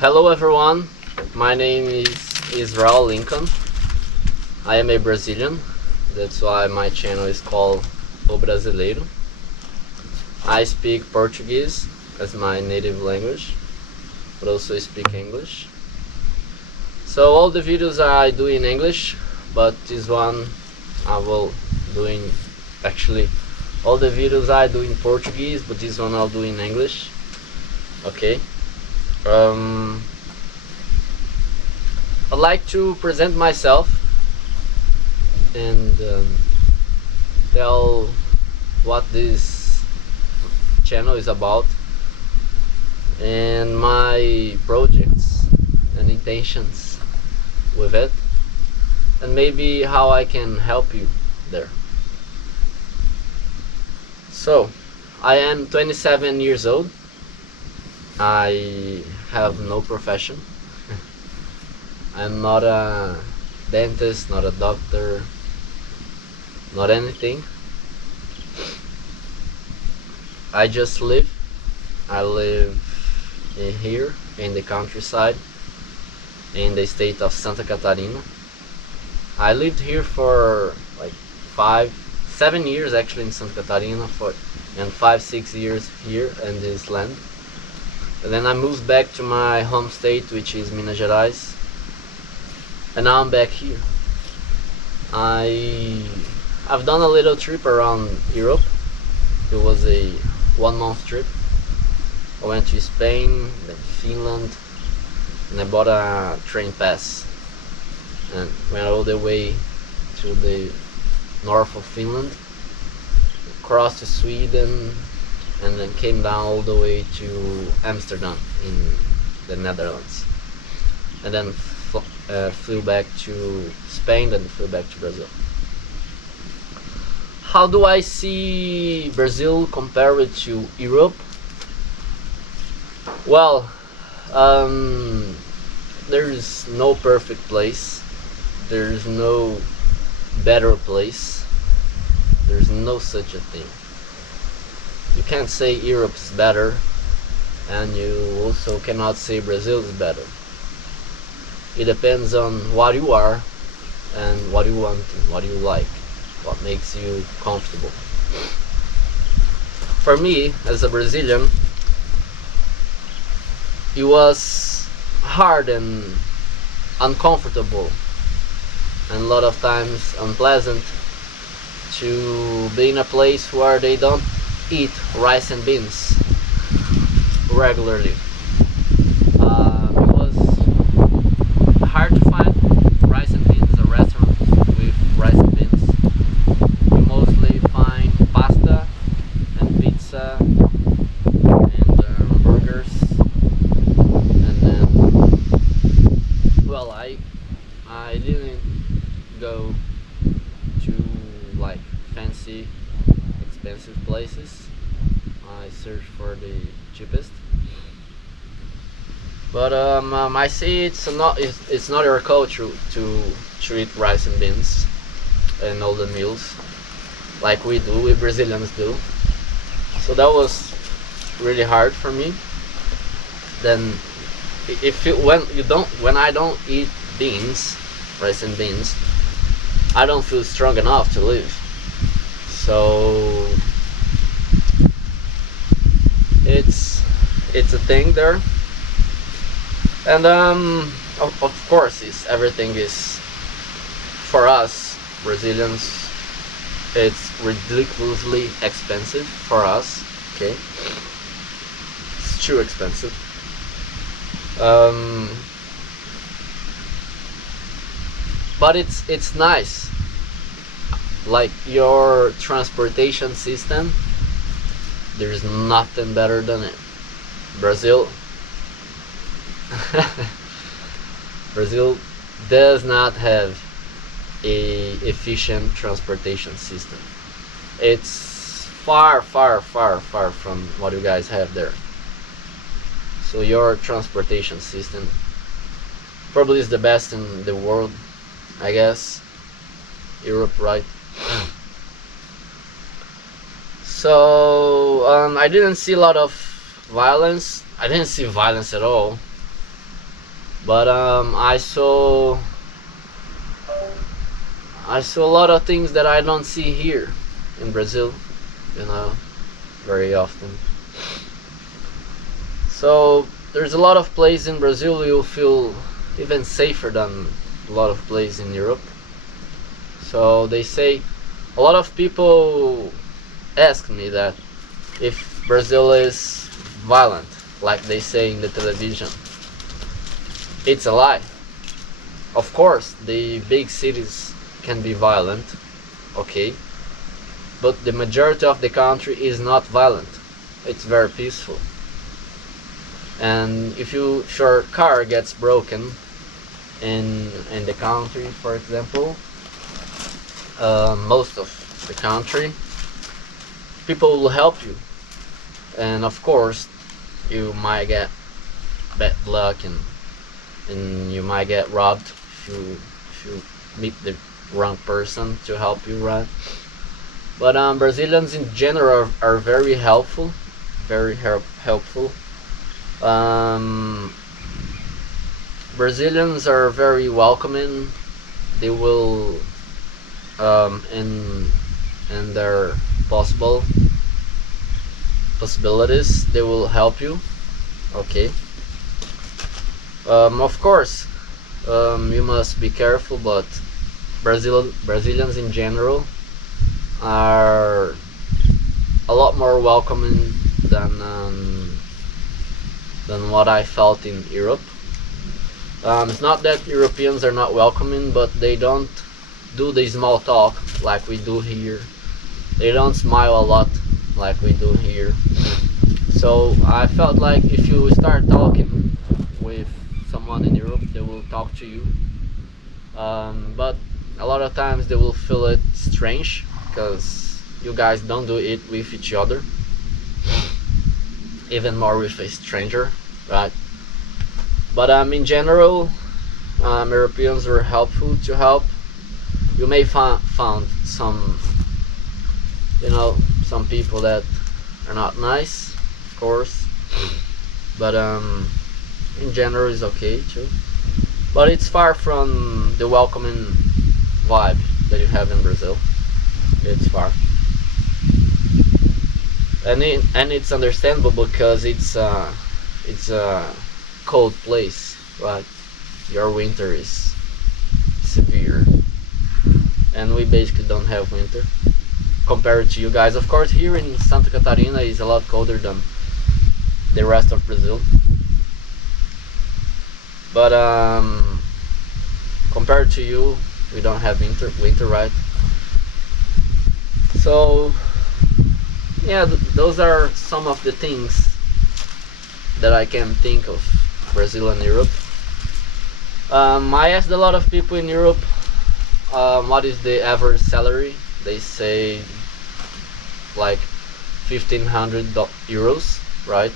Hello everyone, my name is Israel Lincoln. I am a Brazilian, that's why my channel is called O Brasileiro. I speak Portuguese as my native language, but also speak English. So all the videos I do in English, but this one I will doing actually all the videos I do in Portuguese, but this one I'll do in English. Okay. I'd like to present myself and tell what this channel is about and my projects and intentions with it, and maybe how I can help you there. So, I am 27 years old. I have no profession. I'm not a dentist, not a doctor, not anything. I just live. I live here in the countryside in the state of Santa Catarina. I lived here for like 7 years actually in Santa Catarina, and 5-6 years here in this land. And then I moved back to my home state, which is Minas Gerais, and now I'm back here. I've done a little trip around Europe. It was a 1-month trip. I went to Spain, then Finland, and I bought a train pass and went all the way to the north of Finland, crossed to Sweden, and then came down all the way to Amsterdam in the Netherlands, and then flew back to Spain, then flew back to Brazil. How do I see Brazil compared to Europe? Well, there is no perfect place. There is no better place. There's no such a thing. You can't say Europe is better, and you also cannot say Brazil is better. It depends on what you are and what you want and what you like, what makes you comfortable. For me, as a Brazilian, it was hard and uncomfortable and a lot of times unpleasant to be in a place where they don't eat rice and beans regularly. It was hard to find rice and beans, a restaurant with rice and beans. You mostly find pasta and pizza and burgers, and then, well, I didn't go to like fancy expensive places. I searched for the cheapest, but I see it's not your culture to eat rice and beans and all the meals like we Brazilians do. So that was really hard for me. Then when I don't eat rice and beans, I don't feel strong enough to live. So it's a thing there, and of course everything is, for us Brazilians, it's ridiculously expensive for us. Okay, it's too expensive. But it's nice. Like your transportation system, there's nothing better than it. Brazil Brazil does not have a efficient transportation system. It's far from what you guys have there. So your transportation system probably is the best in the world, I guess. Europe, right? So I didn't see a lot of violence. I didn't see violence at all. But I saw a lot of things that I don't see here in Brazil, you know, very often. So there's a lot of places in Brazil you'll feel even safer than a lot of places in Europe. So they say, a lot of people ask me that if Brazil is violent, like they say in the television. It's a lie. Of course, the big cities can be violent, okay, but the majority of the country is not violent. It's very peaceful. And if your car gets broken in the country, for example, most of the country, people will help you. And of course, you might get bad luck and you might get robbed if you meet the wrong person to help you, right? But Brazilians in general are very helpful, very helpful. Um, Brazilians are very welcoming. They will, in their possibilities, they will help you. Okay. Of course, you must be careful, but Brazilians in general are a lot more welcoming than what I felt in Europe. It's not that Europeans are not welcoming, but they don't do the small talk like we do here. They don't smile a lot like we do here. So I felt like if you start talking with someone in Europe, they will talk to you. But a lot of times they will feel it strange because you guys don't do it with each other, even more with a stranger, right? But in general, Europeans were helpful to help. You may found some, some people that are not nice, of course, but in general it's okay too. But it's far from the welcoming vibe that you have in Brazil. It's far, and it's understandable because it's a cold place, right? Your winter is severe, and we basically don't have winter compared to you guys. Of course, here in Santa Catarina is a lot colder than the rest of Brazil, but compared to you, we don't have winter, right? So yeah, those are some of the things that I can think of Brazil and Europe. I asked a lot of people in Europe what is the average salary. They say like 1,500 euros, right?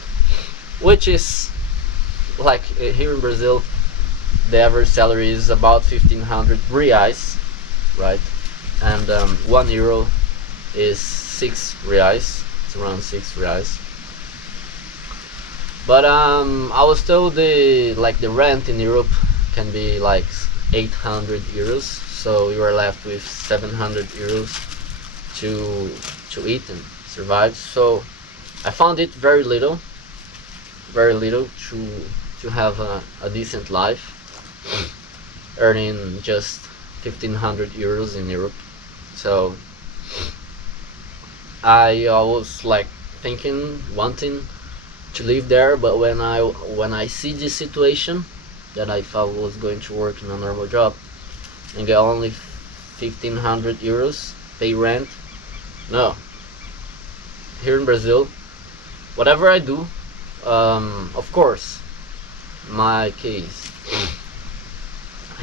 Which is like here in Brazil, the average salary is about 1,500 reais, right? And 1 euro is 6 reais. It's around 6 reais. But I was told the rent in Europe can be like 800 euros, so you are left with 700 euros to eat and survive. So I found it very little to have a decent life, earning just 1,500 euros in Europe. So I was like wanting to live there, but when I see this situation, that I thought was going to work in a normal job and get only 1,500 euros, pay rent. No. Here in Brazil, whatever I do, of course, my case,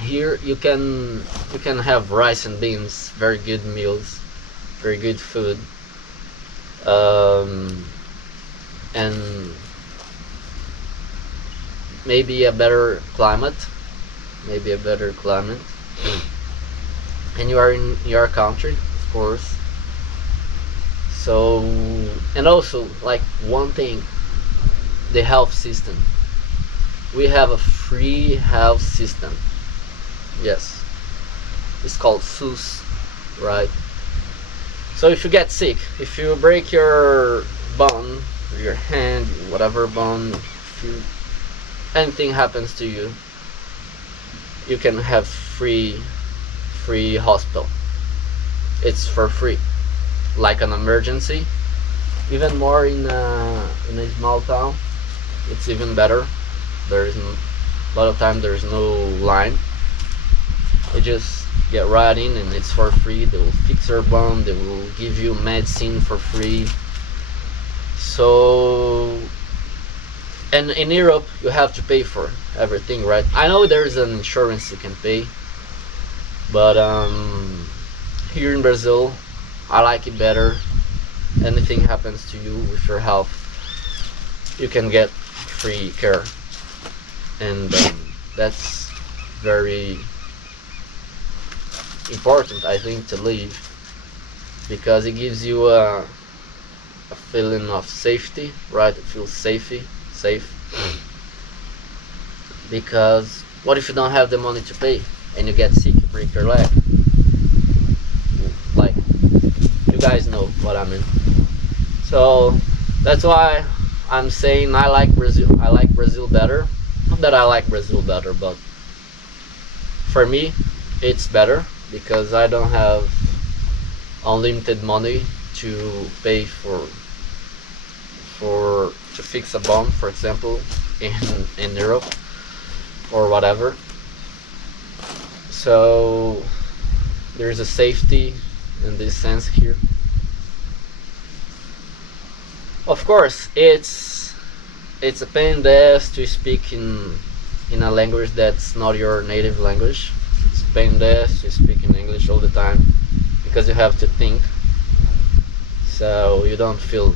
here you can have rice and beans, very good meals, very good food, and maybe a better climate, and you are in your country, of course. So, and also like one thing, the health system. we have a free health system. Yes, it's called SUS, right? So if you get sick, if you break your bone, your hand, whatever bone, if anything happens to you, you can have free hospital. It's for free, like an emergency. Even more in a small town, it's even better. There is a lot of time there's no line. You just get right in and it's for free. They will fix your bone. They will give you medicine for free. So, and in Europe you have to pay for everything, right? I know there's an insurance you can pay, but here in Brazil I like it better. Anything happens to you with your health, you can get free care, and that's very important, I think, to live, because it gives you a feeling of safety, right? It feels safe. Because what if you don't have the money to pay and you get sick, you break your leg? Like, you guys know what I mean. So that's why I'm saying I like Brazil. I like Brazil better. Not that I like Brazil better, but for me it's better because I don't have unlimited money to pay to fix a bone, for example, in Europe or whatever. So there's a safety in this sense here. Of course, it's a pain in the ass to speak in a language that's not your native language. It's a pain in the ass to speak in English all the time because you have to think, so you don't feel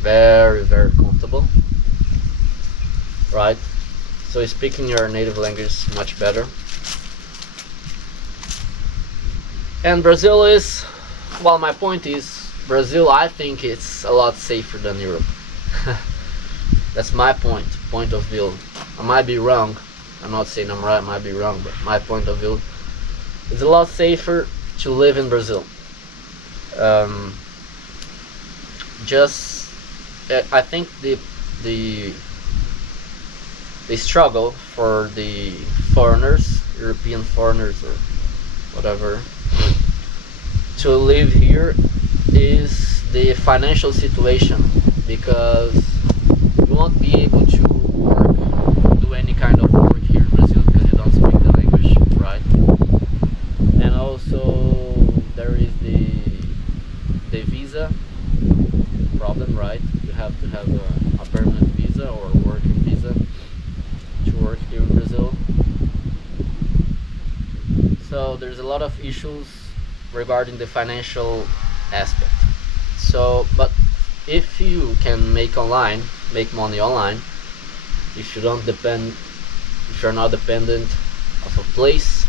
very comfortable, right? So speaking your native language is much better. And Brazil is, well, my point is, Brazil, I think it's a lot safer than Europe. That's my point of view. I might be wrong. I'm not saying I'm right, I might be wrong, but my point of view, it's a lot safer to live in Brazil. I think the struggle for the foreigners, European foreigners or whatever, to live here is the financial situation, because you won't be able to do any kind of work here in Brazil because you don't speak the language, right? And also there is the visa problem, right? You have to have a permanent visa or a working visa to work here in Brazil. So there's a lot of issues regarding the financial aspect. So, but if you can make money online, if you're not dependent of a place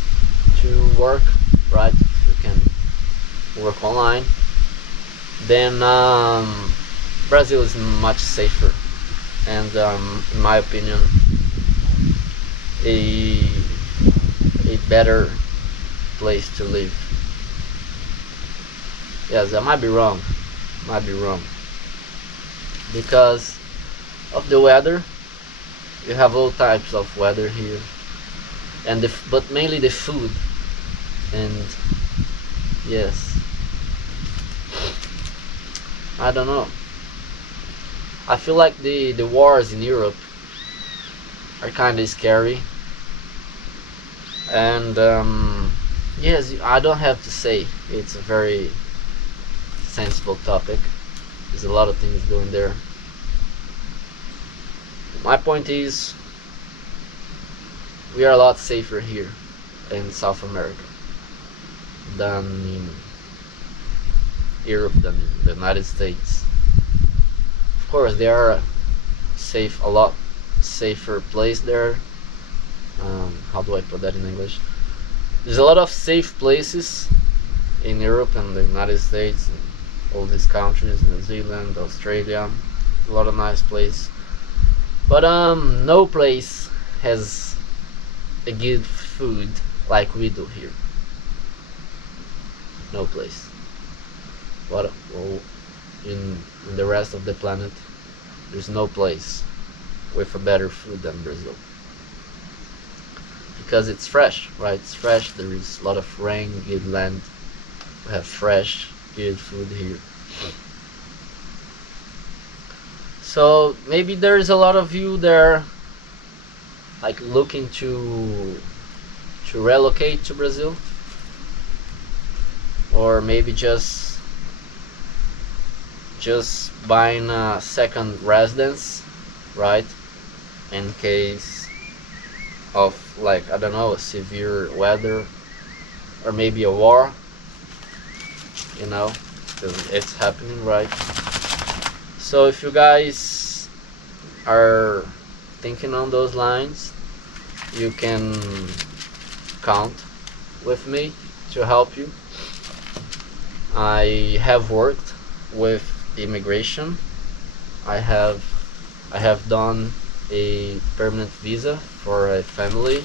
to work, right? If you can work online, then Brazil is much safer, and in my opinion, a better place to live. Yes, I might be wrong, because of the weather. You have all types of weather here, and but mainly the food. And yes, I don't know. I feel like the wars in Europe are kind of scary, and yes, I don't have to say it's a very sensible topic. There's a lot of things going there. My point is, we are a lot safer here in South America than in Europe, than in the United States. Of course, they are a lot safer place there. How do I put that in English? There's a lot of safe places in Europe and the United States, and all these countries, New Zealand, Australia, a lot of nice places. But no place has a good food like we do here. No place. What? Well, in the rest of the planet, there's no place with a better food than Brazil. Because it's fresh, right? It's fresh. There is a lot of rain, good land. We have fresh, good food here. So maybe there's a lot of you there, like looking to relocate to Brazil, or maybe just buying a second residence, right? In case of, like, I don't know, severe weather, or maybe a war, because it's happening, right? So if you guys are thinking on those lines, you can count with me to help you. I have worked with immigration. I have done a permanent visa for a family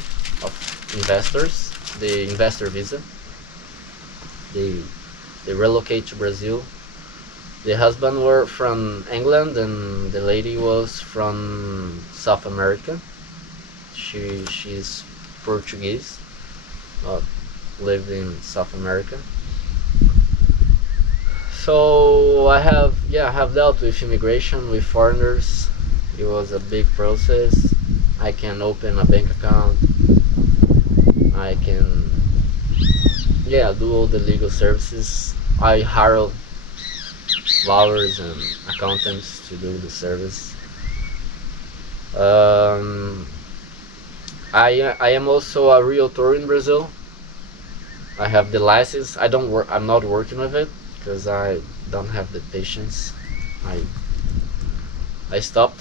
of investors, the investor visa. They relocate to Brazil. The husband were from England and the lady was from South America. She's Portuguese, lived in South America. So I have dealt with immigration, with foreigners. It was a big process. I can open a bank account. I can do all the legal services. I hire lawyers and accountants to do the service. I am also a realtor in Brazil. I have the license. I'm not working with it because I don't have the patience. I stopped.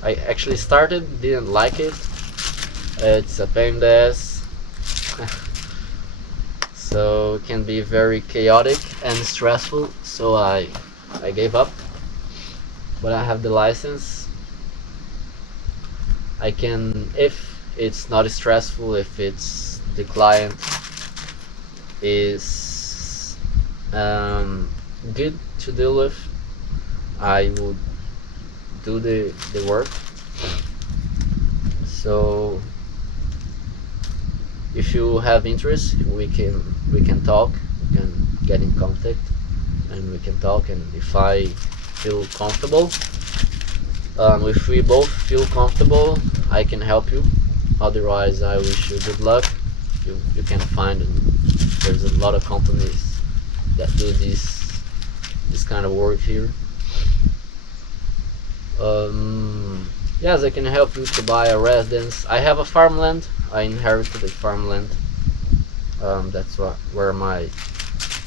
I actually started, didn't like it. It's a pain in the ass. So it can be very chaotic and stressful. So I gave up. But I have the license. I can, if it's not stressful, if it's the client is good to deal with, I would do the work. So if you have interest, we can talk, we can get in contact and we can talk. And if I feel comfortable, if we both feel comfortable, I can help you. Otherwise, I wish you good luck. You can find, there's a lot of companies that do this kind of work here. Yes, I can help you to buy a residence. I have a farmland. I inherited a farmland. That's where my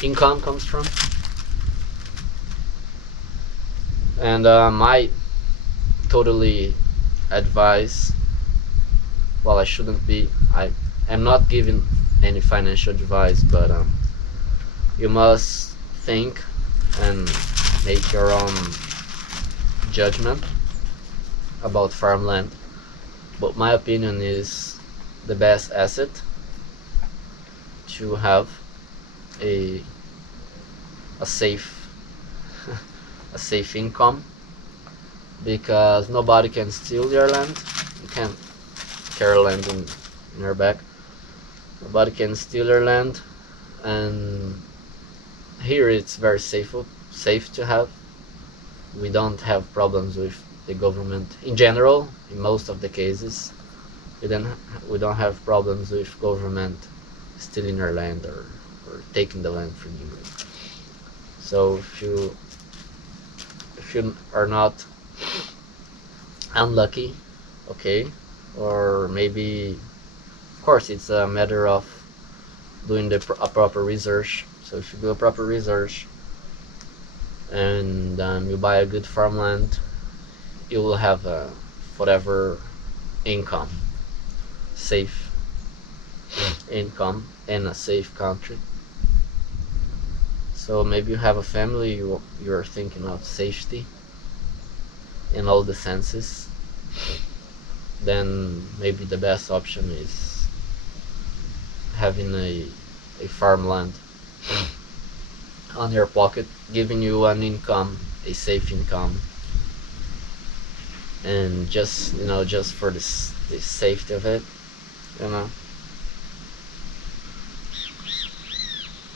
income comes from. And I totally advise, well, I shouldn't be, I am not giving any financial advice, but you must think and make your own judgment about farmland. But my opinion is the best asset to have a safe a safe income, because nobody can steal your land. You can't carry land in your back. Nobody can steal your land, and here it's very safe to have. We don't have problems with the government in general. In most of the cases, we don't have problems with government stealing your land or taking the land from you. So if you are not unlucky, okay, or maybe, of course, it's a matter of doing a proper research. So if you do a proper research and you buy a good farmland, you will have a whatever income, safe income in a safe country. So maybe you have a family, you're thinking of safety in all the senses. then maybe the best option is having a farmland on your pocket, giving you an income, a safe income, and just just for this the safety of it, you know.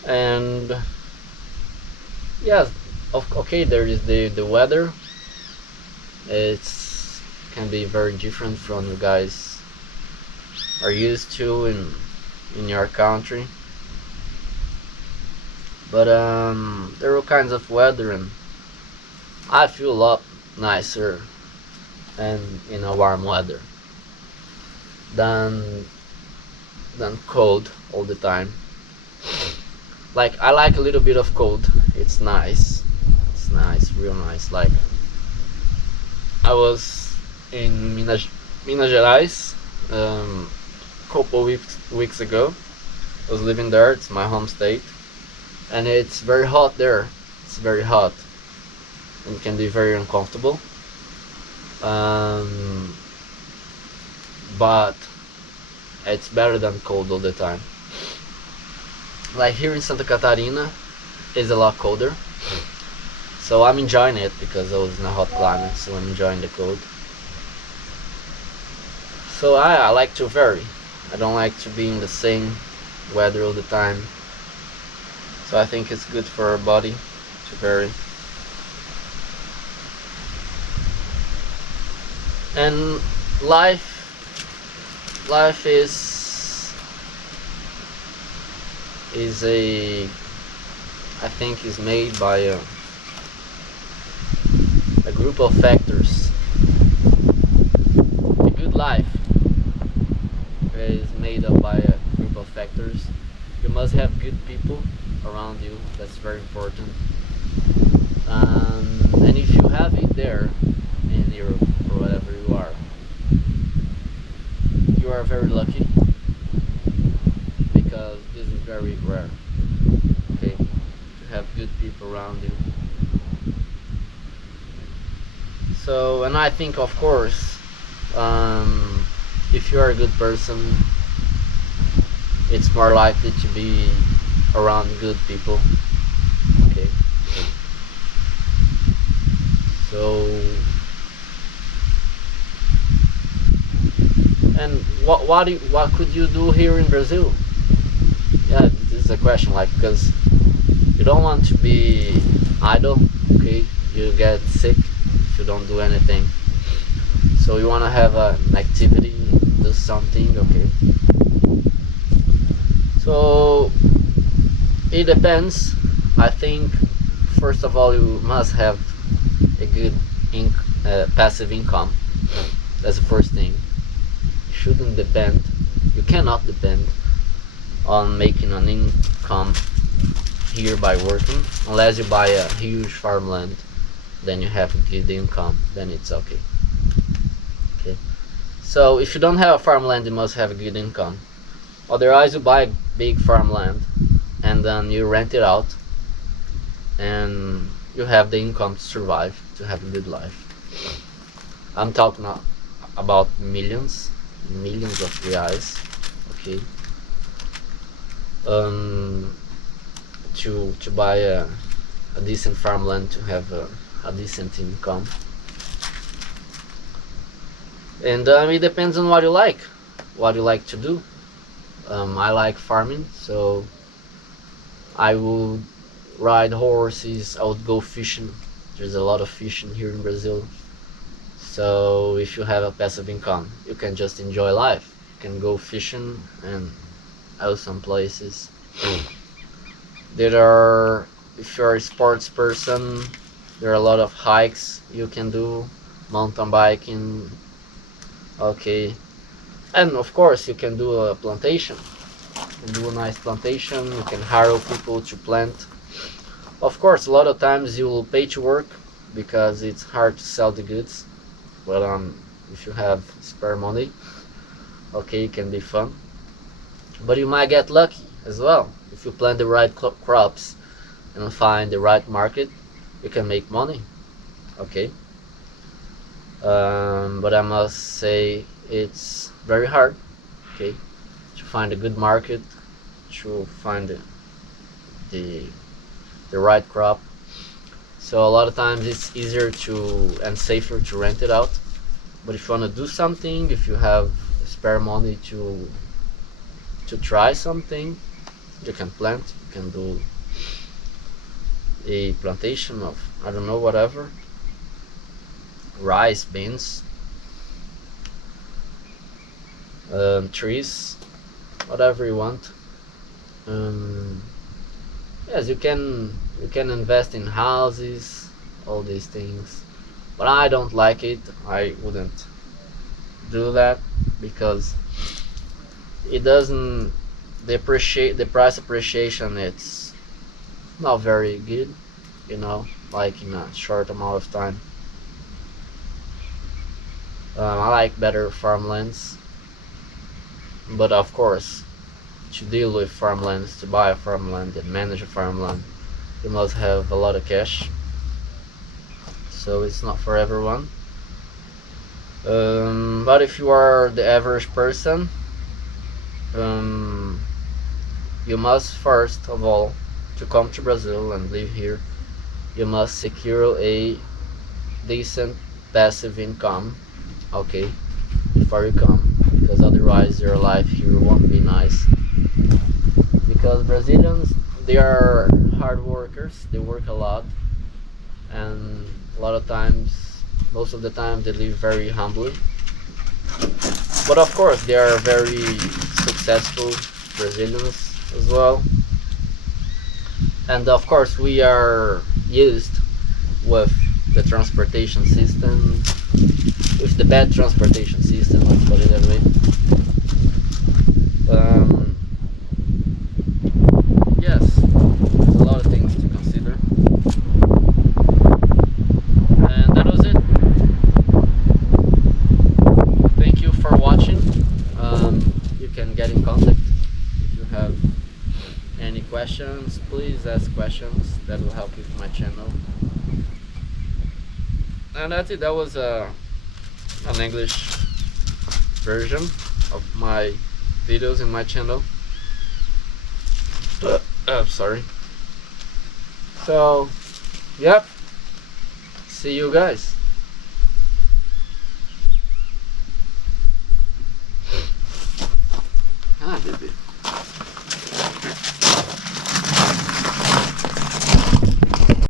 And yeah, okay, there is the weather. It's can be very different from you guys are used to in your country. But there are all kinds of weather, and I feel a lot nicer and in a warm weather than cold all the time. Like, I like a little bit of cold. It's nice. It's nice, real nice. Like, I was in Minas Gerais couple weeks ago. I was living there. It's my home state, and it's very hot there. It's very hot and can be very uncomfortable. But it's better than cold all the time. Like here in Santa Catarina, it's a lot colder. So I'm enjoying it because I was in a hot climate, so I'm enjoying the cold. So I like to vary. I don't like to be in the same weather all the time. So I think it's good for our body to vary. And life is I think is made by a group of factors. A good life is made up by a group of factors. You must have good people around you. That's very important. And if you have it there in Europe or wherever you are very lucky, because this is very rare. Okay, to have good people around you. So, and I think, of course, if you are a good person, it's more likely to be around good people. Okay, so, and what could you do here in Brazil? Yeah, this is a question, like, because you don't want to be idle. Okay, you get sick if you don't do anything. So you want to have an activity, do something. Okay, so it depends. I think first of all you must have a good passive income. That's the first thing. You cannot depend on making an income here by working, unless you buy a huge farmland. Then you have a good income, then it's okay. Okay, so if you don't have a farmland, you must have a good income. Otherwise you buy a big farmland and then you rent it out, and you have the income to survive, to have a good life. I'm talking about millions of reais. Okay, to buy a decent farmland, to have a decent income. And it depends on what you like to do. I like farming, so I would ride horses, I would go fishing. There's a lot of fishing here in Brazil. So if you have a passive income, you can just enjoy life. You can go fishing and out some places. There are, if you're a sports person, there are a lot of hikes you can do, mountain biking. Okay, and of course you can do a plantation. You can do a nice plantation. You can hire people to plant. Of course, a lot of times you will pay to work because it's hard to sell the goods. But if you have spare money, okay, it can be fun. But you might get lucky as well. If you plant the right crops and find the right market, you can make money. Okay. But I must say, it's very hard, okay, to find a good market, to find the the right crop. So a lot of times it's easier to and safer to rent it out. But if you want to do something, if you have spare money to try something, you can plant. You can do a plantation of, I don't know, whatever, rice, beans, trees, whatever you want. Um, yes, you can invest in houses, all these things. But I don't like it. I wouldn't do that because it doesn't the price appreciation. It's not very good, like in a short amount of time. I like better farmlands, but of course, to deal with farmlands, to buy a farmland and manage a farmland, you must have a lot of cash. So it's not for everyone. But if you are the average person, um, you must first of all, to come to Brazil and live here, you must secure a decent passive income, okay, before you come, because otherwise your life here won't be nice. Because Brazilians, they are hard workers, they work a lot, and a lot of times, most of the time, they live very humbly. But of course, they are very successful Brazilians as well. And of course, we are used with the transportation system, with the bad transportation system, let's put it that way. Yes, there's a lot of things to consider. And that was it. Thank you for watching. You can get in contact if you have any questions. Please ask questions. That will help with my channel. And that's it. That was an English version of my videos in my channel. Sorry. So, yep. See you guys. Ah, baby.